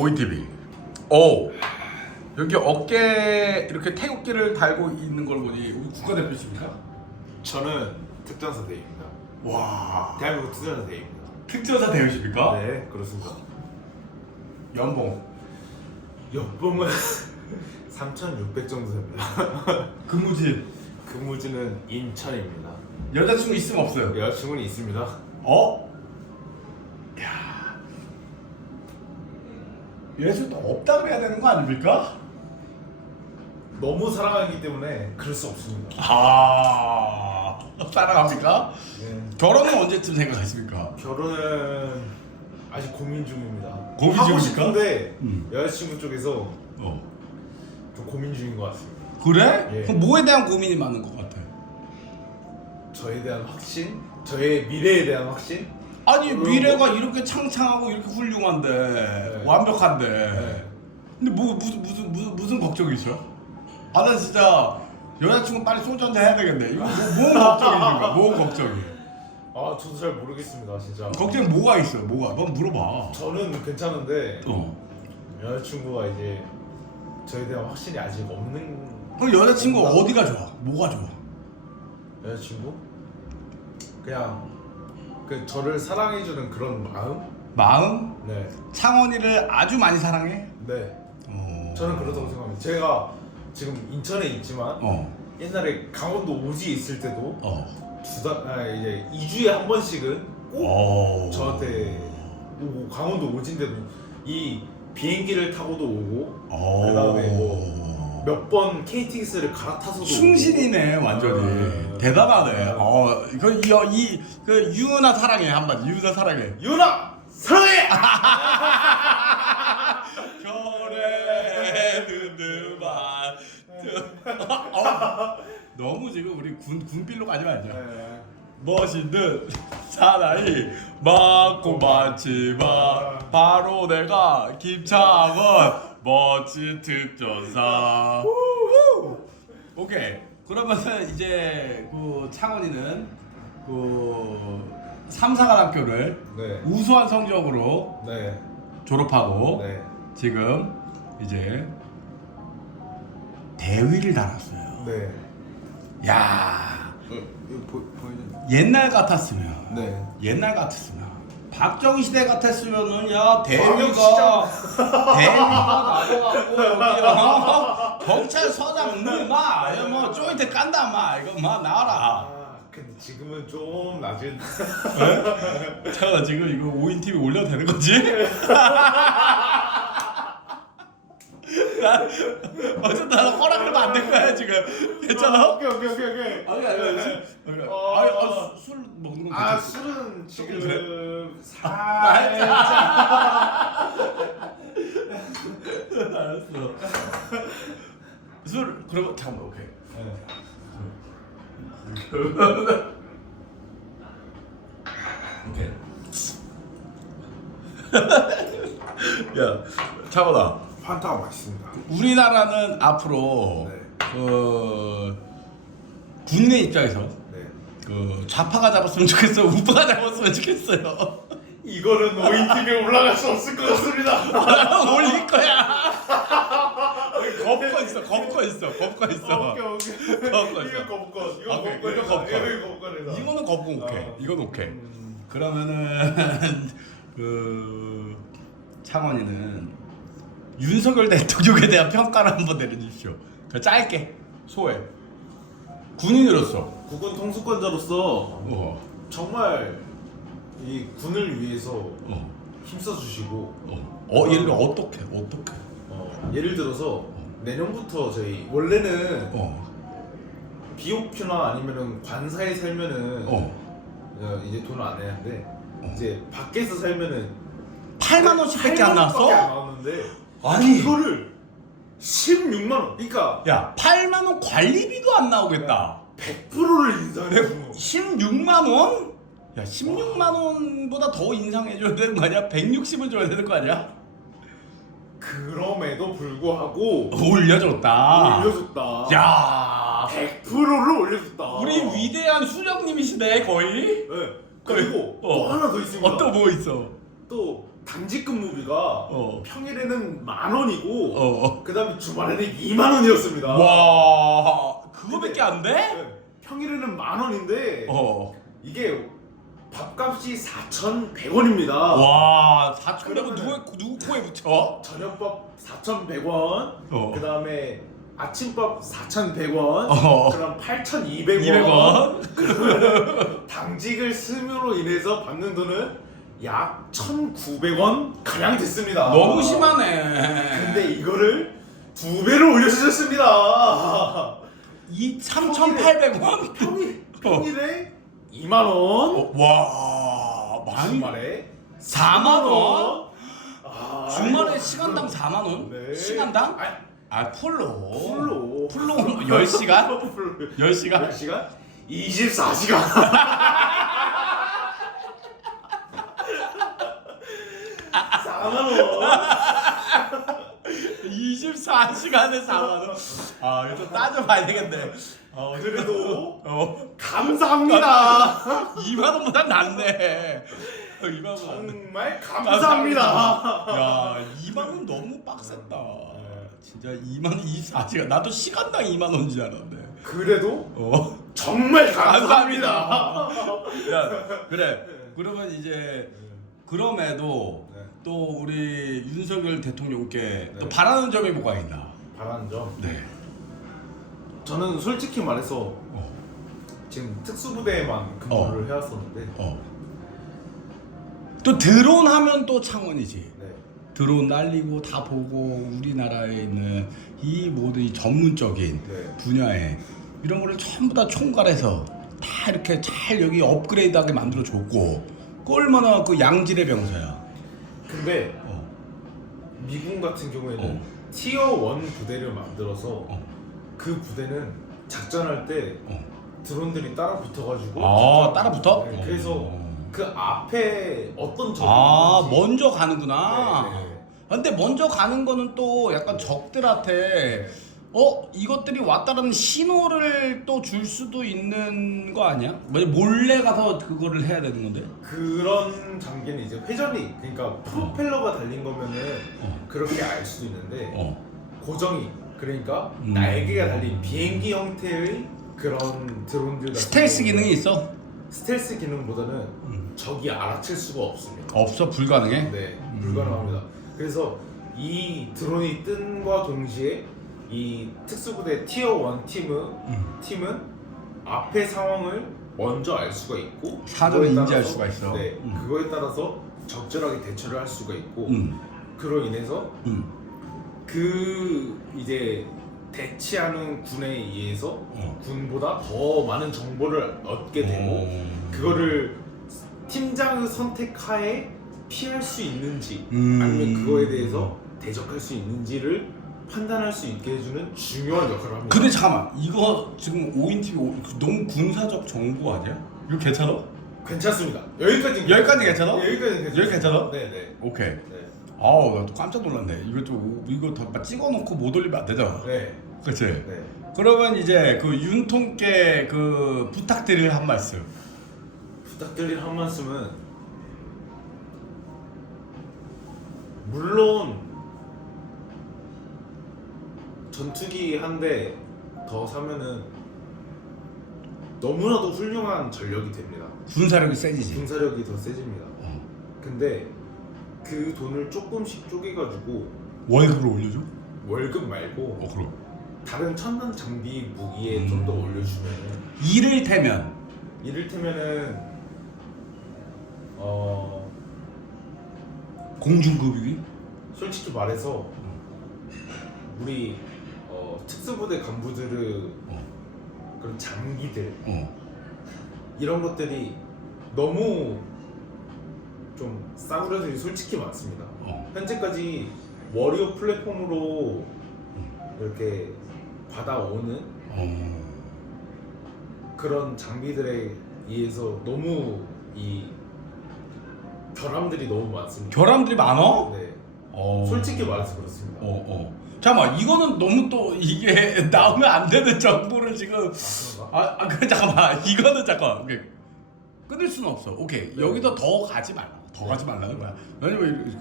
OETV. 오, 여기 어깨 이렇게 태극기를 달고 있는 걸 보니 우리 국가대표십니까? 저는 특전사 대위입니다. 와, 대한민국 특전사 대위입니다. 특전사 대우십니까? 네, 그렇습니다. 연봉, 연봉은 3,600 정도 됩니다. 근무지, 근무지는 인천입니다. 여자친구 있으면 없어요? 여자친구는 있습니다. 어? 야, 여자친구 없다 그래야 되는 거 아닙니까? 너무 사랑하기 때문에 그럴 수 없습니다. 아, 사랑합니까? 네. 결혼은 언제쯤 생각하십니까? 결혼은 아직 고민 중입니다. 고민 하고 중입니까? 싶은데 음. 여자친구 쪽에서 어. 좀 고민 중인 것 같습니다. 그래? 예. 그럼 뭐에 대한 고민이 많은 것 같아? 저에 대한 확신? 저의 미래에 대한 확신? 아니 그리고 미래가 이렇게 창창하고 이렇게 훌륭한데 네. 완벽한데 네. 근데 뭐 무슨 걱정이 있어? 아 나 진짜 여자친구 빨리 소주 한잔 해야 되겠네. 이거 뭔 걱정이니까? 뭔 걱정이? 아 저도 잘 모르겠습니다 진짜. 걱정이 뭐가 있어? 뭐가? 넌 물어봐. 저는 괜찮은데 어. 여자친구가 이제 저에 대한 확신이 아직 없는. 그럼 여자친구 어디가 좋아? 뭐가 좋아? 여자친구? 그냥 그 저를 사랑해주는 그런 마음? 마음? 네. 창원이를 아주 많이 사랑해? 네. 어. 저는 그렇다고 생각합니다. 제가 지금 인천에 있지만 어. 옛날에 강원도 오지에 있을 때도 어. 이제 2주에 한 번씩은 꼭 오. 저한테 오고, 강원도 오지인데도 이 비행기를 타고도 오고 오. 그다음에 몇 번 KTX를 갈아타서도 충신이네 오고. 완전히. 아, 대단하네. 그 유은아 사랑해 한마디. 유은아 사랑해. 유나 사랑해. 결에는 듯만. 너무 지금 우리 군필로 가지 말자. 네. 멋있는 사나이 많고 많지만 바로 내가 김창원 멋진 특전사. 오케이. 그러면은 이제 그 창원이는 그 삼사관학교를 네. 우수한 성적으로 네. 졸업하고 네. 지금 이제 대위를 달았어요. 네. 야, 이거 보이는. 옛날 같았으면 네. 옛날 같았으면 박정희 시대 같았으면은 야 광역시장. 대위가 나와갖고 여기 경찰서장 뭐 조인트 깐다 마 이거 막 나와라. 아, 근데 지금은 좀 낮은. 잠깐 지금 이거 5인 TV 올려도 되는 거지? 어쨌든 나는 허락을 안 된 거야 지금. 괜찮아? 오케이. 아니 술 먹는 건 아 괜찮아. 술은 지금 그래? 살짝. 알았어. 술 그러면 잠깐만 오케이. 오케이. 야, 차보다. 환타가 맛있습니다. 우리나라는 앞으로 네. 그 군인의 입장에서 네. 그 좌파가 잡았으면 좋겠어, 우파가 잡았으면 좋겠어요. 이거는 OETV에 올라갈 수 없을 것 같습니다. 올릴 거야. 겁거 있어. 겁거 있어. 오케이. 겁거 있어. 이거 거부권. 오케이, 이거 거부권. 이거 거부권. 이거 거부권이다. 이거는 겁고 오케이. 어. 이건 오케이. 그러면은 그 창원이는 윤석열 대통령에 대한 평가를 한번 내려주십시오. 그 짧게 소회. 군인으로서. 국군 통수권자로서 어. 정말 이 군을 위해서 어. 힘써 주시고 예를 들어 어떻게? 예를 들어서 내년부터 저희 원래는 어. 비옥큐나 아니면은 관사에 살면은 이제 돈을 안 내야 하는데 이제 밖에서 살면은 8만 원씩밖에 안 나왔어? 안 나왔는데 아니. 이거를 16만 원. 그러니까 야, 8만 원 관리비도 안 나오겠다. 100%를 인상해 준 거. 16만 원? 야, 16만 원보다 더 인상해 줘야 되는 거 아니야? 160을 줘야 되는 거 아니야? 그럼에도 불구하고 올려줬다. 올려줬다. 야, 100%를 올려줬다. 우리 위대한 수령님이시네 거의. 네. 그리고 어. 또 하나 더 있습니다. 뭐 있어? 또 당직 근무비가 평일에는 10,000원이고 그다음에 주말에는 20,000원이었습니다. 와 그거밖에 안 돼? 네, 평일에는 10,000원인데 이게 밥값이 4,100원입니다. 와 4,100원 누구 코에 붙여? 저녁밥 4,100원, 그 다음에 아침밥 4,100원, 그럼 8,200원. 그러면 당직을 쓰므로 인해서 받는 돈은 약 1,900원 가량 됐습니다. 너무 심하네. 근데 이거를 2배로 올려주셨습니다. 이 3,800원? 평일에 20,000원, 와 주말에 4만원? 아, 주말에 시간당 4만원? 네. 시간당? 풀로 10시간? 풀로 10시간? 10시간? 24시간. 4만원. 24시간에 4만원? 아 이거 따져봐야 되겠네. 그래도 감사합니다. 2만원보단 낫네. 2만원 낫네. 정말 감사합니다. 야 2만원 너무 빡셌다. 진짜 2만원 24시간. 나도 시간당 2만원인 줄 알았는데. 그래도 정말 감사합니다. 야 그래. 그러면 이제 그럼에도 또 우리 윤석열 대통령께 또 바라는 점이 뭐가 있나? 바라는 점. 네. 저는 솔직히 말해서 지금 특수부대에만 근무를 해왔었는데 또 드론 하면 또 창원이지. 네. 드론 날리고 다 보고 우리나라에 있는 이 모든 이 전문적인 분야에 이런 거를 전부 다 총괄해서 다 이렇게 잘 여기 업그레이드하게 만들어 줬고 그 얼마나 그 양질의 병사야. 근데 미군 같은 경우에는 티어 1 부대를 만들어서 그 부대는 작전할 때 드론들이 따라 붙어가지고 따라 붙어? 네, 그래서 그 앞에 어떤 적이 먼저 가는구나. 네. 근데 먼저 가는 거는 또 약간 적들한테 이것들이 왔다라는 신호를 또 줄 수도 있는 거 아니야? 몰래 가서 그거를 해야 되는 건데? 그런 장비는 이제 회전이 그러니까 프로펠러가 달린 거면은 그렇게 알 수도 있는데 고정이 그러니까 날개가 달린 비행기 형태의 그런 드론들 같은 스텔스 기능이 있어? 스텔스 기능보다는 적이 알아챌 수가 없습니다. 없어? 불가능해? 네, 불가능합니다. 그래서 이 드론이 뜬과 동시에 이 특수부대 티어 1 팀은 앞의 상황을 먼저 알 수가 있고 사전에 그거에 인지할 따라서, 수가 있어. 네, 그거에 따라서 적절하게 대처를 할 수가 있고 그로 인해서 그 이제 대치하는 군에 의해서 군보다 더 많은 정보를 얻게 되고 그거를 팀장의 선택하에 피할 수 있는지 아니면 그거에 대해서 대적할 수 있는지를 판단할 수 있게 해주는 중요한 역할을 합니다. 근데 잠깐만 이거 지금 5인 TV 너무 군사적 정보 아니야? 이거 괜찮아? 괜찮습니다. 여기까지 괜찮아? 여기까지 괜찮아? 네네. 오케이. 네. 아우 나 깜짝 놀랐네. 이거 다 찍어놓고 못 올리면 안 되잖아. 네. 그렇지? 네. 그러면 이제 그 윤통께 그 부탁드릴 한 말씀. 부탁드릴 한 말씀은 물론 전투기 한 대 더 사면은 너무나도 훌륭한 전력이 됩니다. 군사력이 세지지. 군사력이 더 세집니다. 근데 그 돈을 조금씩 쪼개가지고 월급으로 올려줘? 월급 말고 그럼. 다른 첨단 장비 무기에 좀 더 올려주면은 이를테면은 공중급유기? 솔직히 말해서 우리 특수부대 간부들의 그런 장비들 이런 것들이 너무 좀 싸구려들이 솔직히 많습니다. 현재까지 워리어 플랫폼으로 이렇게 받아오는 그런 장비들에 의해서 너무 이 결함들이 너무 많습니다. 결함들이 많어? 네. 솔직히 말해서 그렇습니다. 잠깐만 이거는 너무 또 이게 나오면 안 되는 정보를 지금 그런가? 잠깐만 이거는 잠깐 끊을 수는 없어. 오케이 네. 여기서 더 가지 말라. 더 가지 말라는 거야. 왜냐면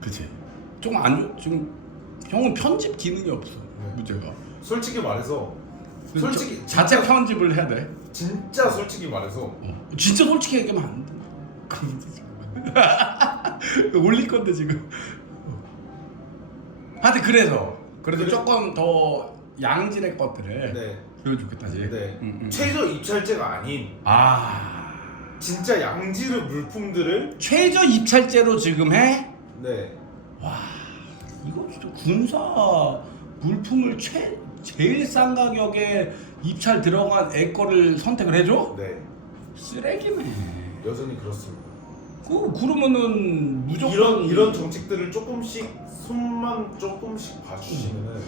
그치. 조금 안 좋. 지금 형은 편집 기능이 없어. 문제가. 솔직히 말해서 자체 편집을 해야 돼. 진짜 솔직히 말해서 진짜 솔직히 얘기하면 안 돼. 올릴 건데 지금. 하여튼 그래서 조금 더 양질의 것들을 네. 보여면 좋겠다지. 네. 최저 입찰제가 아닌 진짜 양질의 물품들을 최저 입찰제로 지금 해? 네. 와, 이거 진짜 군사 물품을 제일 싼 가격에 입찰 들어간 애 거를 선택을 해줘? 네. 쓰레기네. 여전히 그렇습니다. 그러면은 무조건 이런 정책들을 손만 조금씩 봐주시면은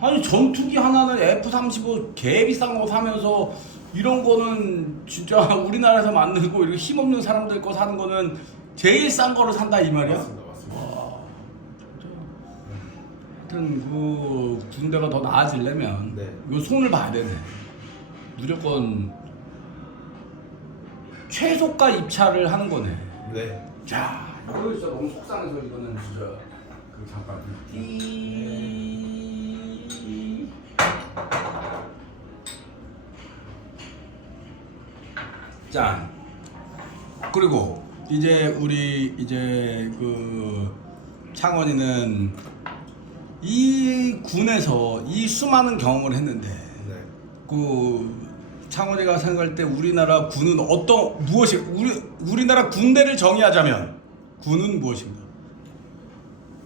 아니 전투기 하나는 F-35 개 비싼 거 사면서 이런 거는 진짜 우리나라에서 만들고 이렇게 힘없는 사람들 거 사는 거는 제일 싼 거를 산다 이 말이야? 맞습니다. 와, 하여튼 그 군대가 더 나아지려면 네. 이거 손을 봐야 되네. 무조건 최소가 입찰을 하는 거네. 네. 자, 이거 진짜 너무 속상해서 이거는 진짜 잠깐. 짠. 그리고 우리 창원이는 이 군에서 이 수많은 경험을 했는데 네. 창원이가 생각할 때 우리나라 군은 우리나라 군대를 정의하자면 군은 무엇인가?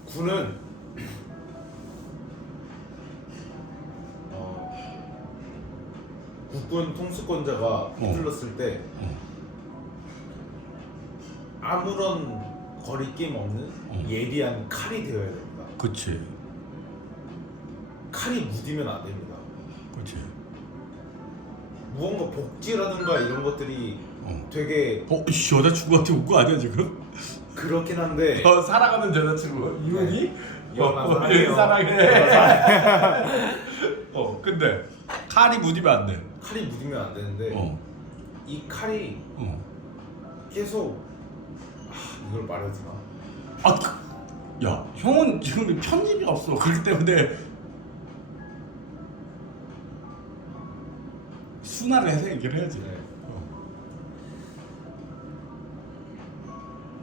군은 국군 통수권자가 휘둘렀을 때 아무런 거리낌 없는 예리한 칼이 되어야 됩니다. 그치. 칼이 무디면 안 됩니다. 그치. 무언가 복지라든가 이런 것들이 되게 여자친구한테 온 거 아니야 지금? 그렇긴 한데 사랑하는 여자친구 이혼이? 사랑해요. 사랑해. 근데 칼이 묻으면 안 돼. 칼이 묻으면 안 되는데 이 칼이 계속 이걸 말해도 되나? 야, 형은 지금 편집이 없어. 그렇기 때문에 순화를 해서 얘기를 해야지. 네.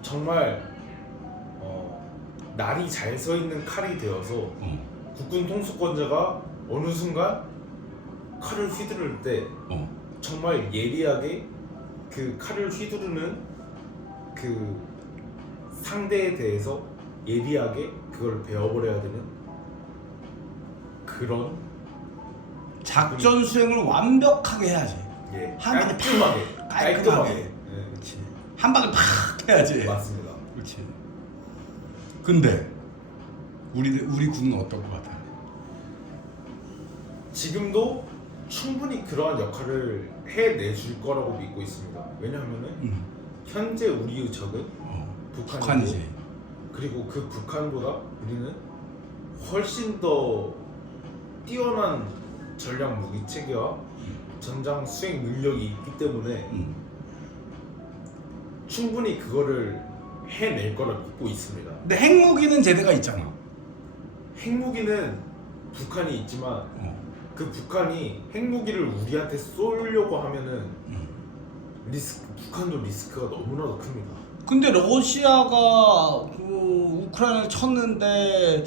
정말 날이 잘 서 있는 칼이 되어서 국군 통수권자가 어느 순간 칼을 휘두를 때 정말 예리하게 그 칼을 휘두르는 그 상대에 대해서 예리하게 그걸 배워버려야 되는 그런 작전 수행을 완벽하게 해야지. 예. 한 방에 깔끔하게. 예. 그렇지. 한 방에 팍 해야지. 맞습니다. 그렇지. 근데 우리 군은 어떨 것 같아? 지금도 충분히 그러한 역할을 해내줄 거라고 믿고 있습니다. 왜냐하면은 현재 우리의 적은 북한이지. 그리고 그 북한보다 우리는 훨씬 더 뛰어난 전략 무기 체계와 전장 수행 능력이 있기 때문에 충분히 그거를 해낼 거라 믿고 있습니다. 근데 핵무기는 제대가 있잖아. 핵무기는 북한이 있지만 그 북한이 핵무기를 우리한테 쏘려고 하면은 북한도 리스크가 너무나도 큽니다. 근데 러시아가 우크라이나를 쳤는데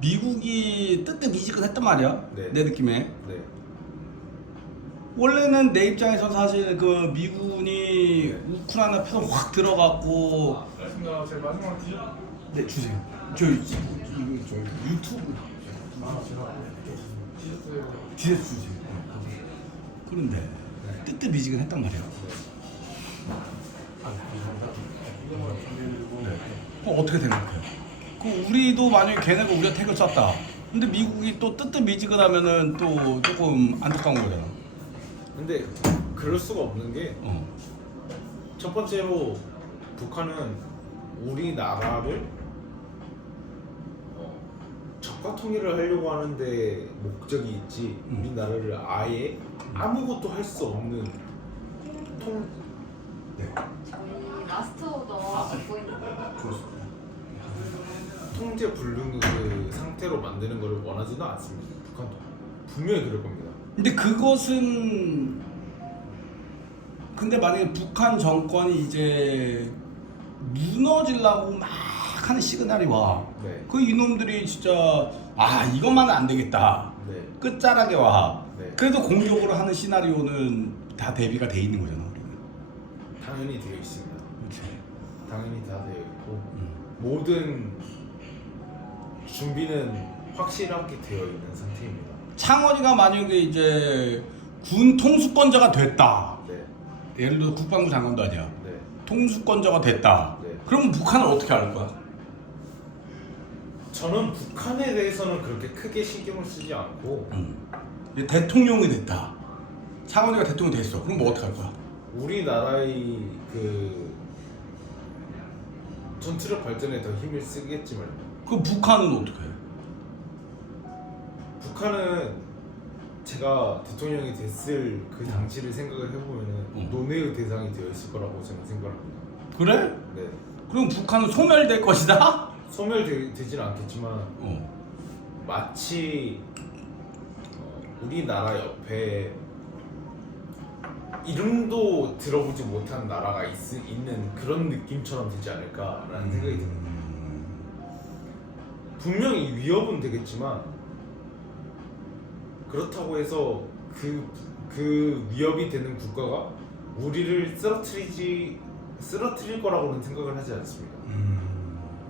미국이 뜨뜻미지근했단 말이야. 네. 내 느낌에. 네. 원래는 내 입장에서 사실 미군이 우크라이나 편에 확 들어갔고. 알겠습니다. 제 마지막 디저트. 네, 주세요. 저 유튜브. 제가 디저트. 디저트 주세요. 그런데 뜨뜻미지근했단 말이야. 어떻게 생각해요? 우리도 만약에 걔네가 우리가 핵을 쐈다. 근데 미국이 또 뜨뜻미지근하면은 또 조금 안타까운 거잖아. 근데 그럴 수가 없는 게 첫 번째로 북한은 우리나라를 적과 통일을 하려고 하는데 목적이 있지 우리나라를 아예 아무것도 할 수 없는 라스트 오더 갖고 있는 거. 좋습니다. 통제 불능 그 상태로 만드는 것을 원하지는 않습니다. 북한도 분명히 그럴 겁니다. 근데 그것은 근데 만약에 북한 정권이 이제 무너지려고 막 하는 시그널이 와. 네. 그 이놈들이 진짜 아 이것만은 안 되겠다. 네. 끝자락에 와. 네. 그래도 공격으로 하는 시나리오는 다 대비가 돼 있는 거잖아 우리는. 당연히 되어 있습니다. 그렇지. 당연히 다 되어 있고 모든 준비는 확실하게 되어 있는 상태입니다. 창원이가 만약에 이제 군 통수권자가 됐다. 네. 예를 들어 국방부 장관도 아니야. 네. 통수권자가 됐다. 네. 그러면 북한을 어떻게 할 거야? 저는 북한에 대해서는 그렇게 크게 신경을 쓰지 않고 이제 대통령이 됐다. 창원이가 대통령이 됐어. 그럼 뭐 어떻게 할 거야? 우리나라의 그 전투력 발전에 더 힘을 쓰겠지만 그 북한은 어떻게 해? 북한은 제가 대통령이 됐을 그 당시를 생각을 해보면은 논의의 대상이 되어 있을 거라고 저는 생각합니다. 그래? 네. 그럼 북한은 소멸될 것이다? 소멸되지는 않겠지만 마치 우리나라 옆에 이름도 들어보지 못한 나라가 있는 그런 느낌처럼 되지 않을까라는 생각이 듭니다. 분명히 위협은 되겠지만 그렇다고 해서 그 위협이 되는 국가가 우리를 쓰러뜨릴 거라고는 생각을 하지 않습니다.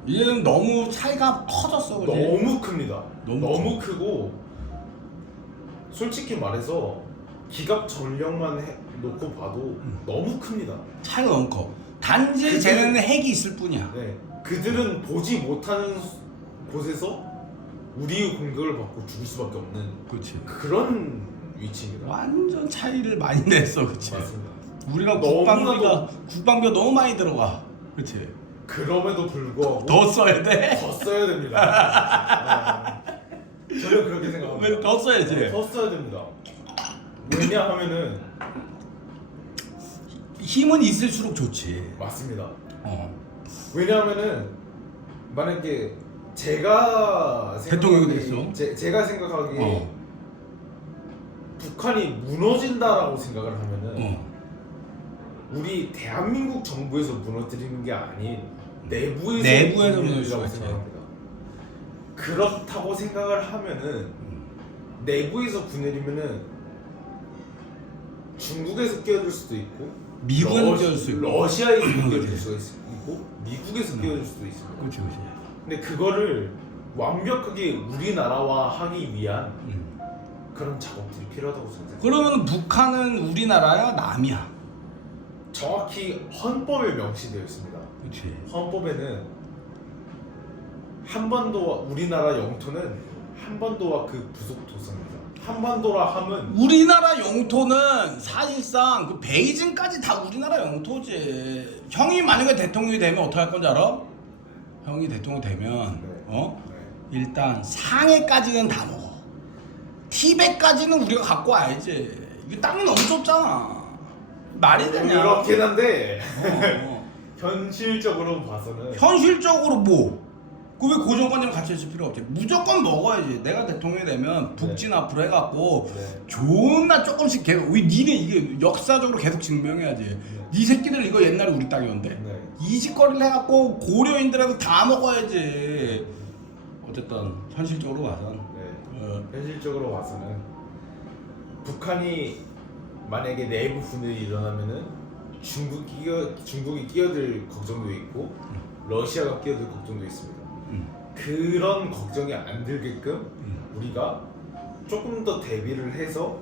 얘는 너무 차이가 커졌어, 그지? 너무 큽니다. 너무 크고 솔직히 말해서 기갑 전력만 놓고 봐도 너무 큽니다. 차이가 너무 커. 단지 쟤네는 핵이 있을 뿐이야. 네, 그들은 보지 못하는 곳에서 우리의 공격을 받고 죽을 수밖에 없는 그렇지. 그런 위치입니다. 완전 차이를 많이 냈어, 그렇지? 맞습니다. 우리가 너무나도- 국방비가 너무 많이 들어가, 그렇지? 그럼에도 불구하고 더 써야 돼? 더 써야 됩니다. 네. 저는 그렇게 생각합니다. 왜 더 써야지? 네, 더 써야 됩니다. 왜냐하면은 힘은 있을수록 좋지. 맞습니다. 어. 왜냐하면은 만약에 제가 대통령이 됐어? 제가 생각하기에 북한이 무너진다라고 생각을 하면은 우리 대한민국 정부에서 무너뜨리는 게 아닌 내부에서 무너질 무너지라고 수가 있지. 생각합니다. 그렇다고 생각을 하면은 내부에서 부내리면은 중국에서 끼어들 수도 있고 미국에서 끼어들 수 있고 러시아에서 끼어들 수도 있고 미국에서 끼어들 수도 있습니다. 그렇지, 그렇지. 근데 그거를 완벽하게 우리나라와 하기 위한 그런 작업들이 필요하다고 생각해요. 그러면 북한은 우리나라야, 남이야? 정확히 헌법에 명시되어 있습니다. 그렇지. 헌법에는 한반도와 우리나라 영토는 한반도와 그 부속 도서입니다. 한반도라 함은 우리나라 영토는 사실상 그 베이징까지 다 우리나라 영토지. 형이 만약에 대통령이 되면 어떻게 할 건지 알아? 형이 대통령 되면 일단 상해까지는 다 먹어. 티벳까지는 우리가 갖고 와야지. 이게 땅이 너무 좁잖아. 말이 되냐? 그렇긴 한데 어. 현실적으로 봐서는 현실적으로 뭐? 그 왜 고정관념 같이 있을 필요 없지? 무조건 먹어야지. 내가 대통령이 되면 북진 앞으로 해갖고 존나 조금씩 계속. 왜 니네 이게 역사적으로 계속 증명해야지. 네 새끼들 이거 옛날에 우리 땅이었는데 이직거리를 해갖고 고려인들한테 다 먹어야지. 어쨌든 현실적으로 봐선 현실적으로 봐서는 북한이 만약에 내부 분열이 일어나면은 중국이 끼어들 걱정도 있고 러시아가 끼어들 걱정도 있습니다. 그런 걱정이 안 들게끔 우리가 조금 더 대비를 해서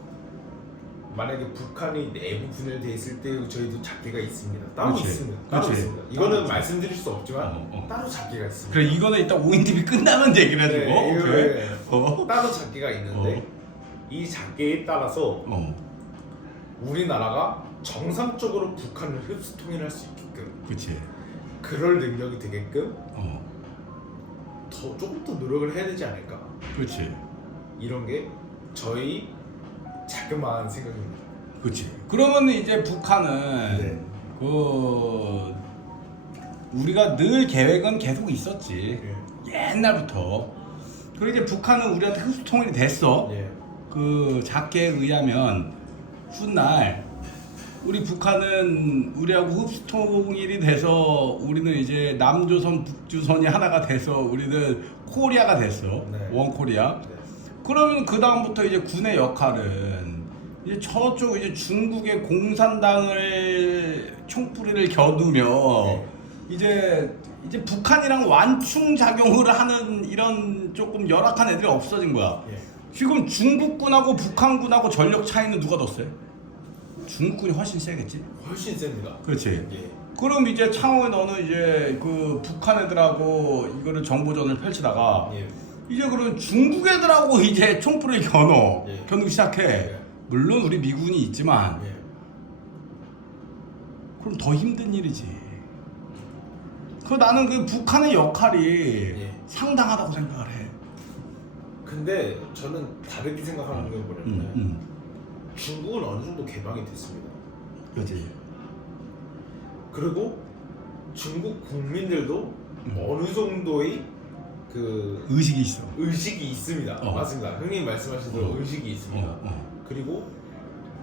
만약에 북한이 내부 분열돼 있을 때 저희도 잡기가 있습니다. 따로 그렇지. 있습니다. 따로 그렇지. 있습니다. 이거는 따로 말씀드릴 수 없지만 따로 잡기가 있습니다. 그래 이거는 일단 오인TV 끝나면 얘기를 해주고 네, 오케이. 따로 잡기가 있는데 이 잡기에 따라서 우리나라가 정상적으로 북한을 흡수통일할 수 있게끔 그렇지. 그럴 능력이 되게끔 조금 더 노력을 해야 되지 않을까. 그렇지. 이런 게 저희 자그마한 생각입니다. 그렇지. 그러면 이제 북한은 네. 그 우리가 늘 계획은 계속 있었지. 예. 옛날부터. 그리고 이제 북한은 우리한테 흡수통일이 됐어. 예. 그 작계에 의하면 훗날 우리 북한은 우리하고 흡수통일이 돼서 우리는 이제 남조선 북조선이 하나가 돼서 우리는 코리아가 됐어. 네. 원코리아. 네. 그러면 그 다음부터 이제 군의 역할은 이제 저쪽 이제 중국의 공산당을 총뿌리를 겨누며 네. 이제 북한이랑 완충 작용을 하는 이런 조금 열악한 애들이 없어진 거야. 예. 지금 중국군하고 북한군하고 전력 차이는 누가 더 세? 중국군이 훨씬 세겠지. 훨씬 셉니다. 그렇지. 예. 그럼 이제 창호에 너는 이제 그 북한 애들하고 이거를 정보전을 펼치다가 예. 이제 그럼 중국 애들하고 이제 총불을 겨누 예. 겨누기 시작해. 예. 물론 우리 미군이 있지만 예. 그럼 더 힘든 일이지. 그 나는 그 북한의 역할이 예. 상당하다고 생각을 해. 근데 저는 다르게 생각하는 게 뭐냐면 중국은 어느 정도 개방이 됐습니다. 그렇지. 그리고 중국 국민들도 어느 정도의 그 의식이 있어. 의식이 있습니다. 맞습니다. 형님 말씀하신 대로 의식이 있습니다. 그리고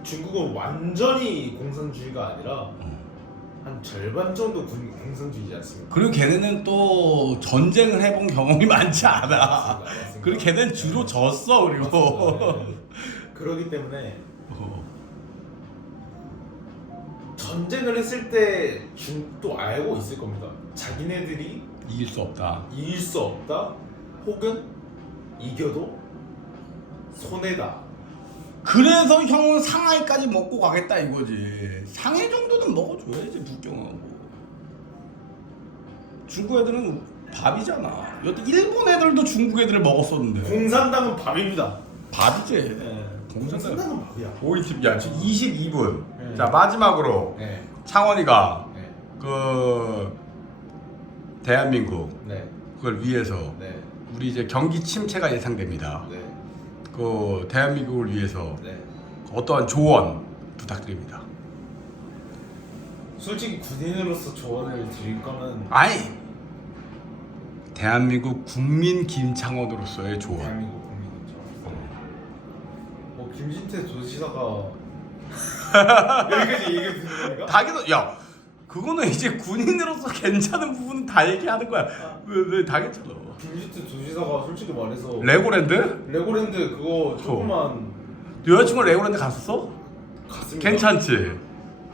중국은 완전히 공산주의가 아니라 한 절반 정도 공산주의지 않습니까? 그리고 걔네는 또 전쟁을 해본 경험이 많지 않아. 맞습니다. 그리고 걔네는 주로 졌어. 그리고 맞습니다. 네. 그러기 때문에 전쟁을 했을 때 중국도 알고 있을 겁니다. 자기네들이 이길 수 없다. 이길 수 없다, 혹은 이겨도 손해다. 그래서 형은 상하이까지 먹고 가겠다 이거지. 상해 정도는 먹어줘야지 북경하고. 중국 애들은 밥이잖아. 여태 일본 애들도 중국 애들을 먹었었는데. 공산당은 밥입니다. 밥이지. 네. 공산당은 밥이야. 5인팁 야 지금 22분. 네. 자 마지막으로 네. 창원이가 네. 그 대한민국 네. 그걸 위해서 네. 우리 이제 경기 침체가 예상됩니다. 네. 그 대한민국을 위해서 네. 어떠한 조언 부탁드립니다. 솔직히 군인으로서 조언을 드릴 거는 아니 대한민국 국민 김창원으로서의 조언. 대한민국 국민이죠. 뭐 김진태 도지사가 여기까지 얘기해 주는 겁니까? 당연히 야 그거는 이제 군인으로서 괜찮은 부분은 다 얘기하는 거야. 왜 다 괜찮아? 김진태 도지사가 솔직히 말해서 레고랜드? 레고랜드 그거 조그만 여자친구 레고랜드 갔었어? 갔습니다. 괜찮지?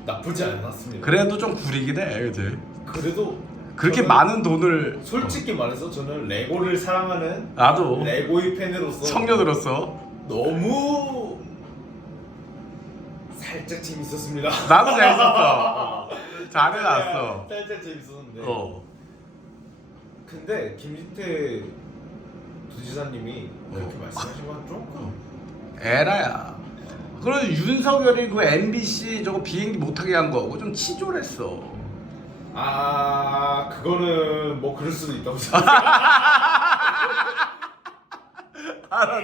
나쁘지 않았습니다. 그래도 좀 구리긴 해, 그지? 그래도 그렇게 저는 많은 돈을 솔직히 말해서 저는 레고를 사랑하는 나도 레고의 팬으로서 청년으로서 너무 살짝 재밌었습니다. 나도 재밌었어. 잘해놨어. 살짝 재밌었는데. 근데 김진태 도지사님이 그렇게 말씀하신 건 조금 에라야. 그래도 윤석열이 그 MBC 저거 비행기 못하게 한 거 그거 좀 치졸했어. 그거는 뭐 그럴 수도 있다고 생각해요.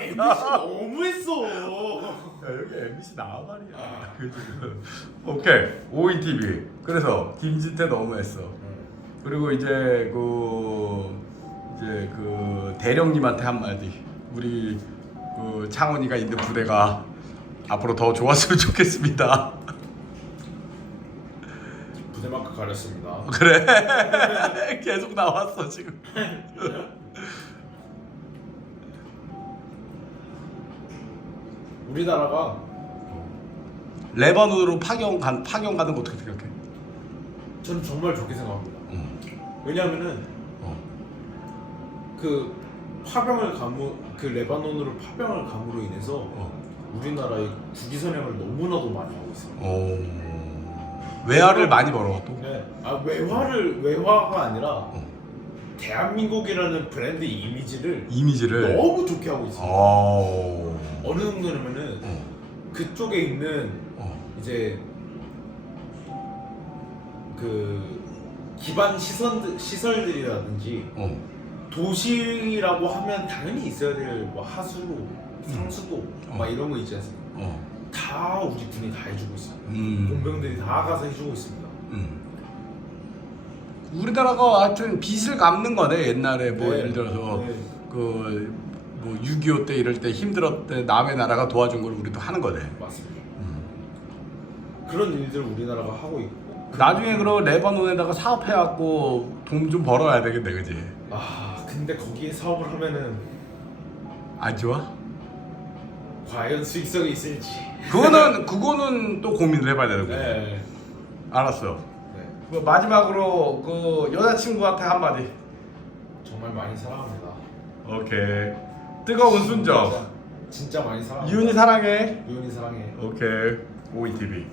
MBC 너무했어. 야, 여기 MBC 나와 말이야. 오케이 5인 TV. 그래서 김진태 너무했어. 그리고 이제 그 대령님한테 한마디. 우리 그 창원이가 있는 부대가 앞으로 더 좋았으면 좋겠습니다. 부대마크 가렸습니다. 그래. 계속 나왔어 지금. 우리나라가 레바논으로 파견 가는 거 어떻게 생각해? 저는 정말 좋게 생각합니다. 왜냐하면은 그 레바논으로 파병을 감으로 인해서 우리나라의 국위 선양을 너무나도 많이 하고 있습니다. 외화를 많이 벌어 또. 네. 외화가 아니라 대한민국이라는 브랜드 이미지를 너무 좋게 하고 있습니다. 어느 정도냐면은 그쪽에 있는 이제 그 기반 시설들이라든지 도시라고 하면 당연히 있어야 될 뭐 하수도, 상수도 막 이런 거 있지 않습니까? 다 우리 군이 다 해주고 있습니다. 공병들이 다 가서 해주고 있습니다. 우리나라가 하여튼 빚을 갚는 거네. 옛날에 뭐 네. 예를 들어서 네. 그 뭐 6.25 때 이럴 때 힘들었을 때 남의 나라가 도와준 걸 우리도 하는 거네. 맞습니다. 그런 일들 우리나라가 하고 있고. 나중에 그럼 레바논에다가 사업해갖고 돈 좀 벌어야 되겠네, 그지? 아 근데 거기에 사업을 하면은 안 좋아? 과연 수익성이 있을지. 그거는 또 고민을 해봐야 되는 거야. 네. 알았어. 네. 그 마지막으로 그 여자친구한테 한마디. 정말 많이 사랑합니다. 오케이. 뜨거운 순정. 진짜 많이 사랑합니다. 이윤이 사랑해. 이윤이 사랑해. 오케이. 오이TV.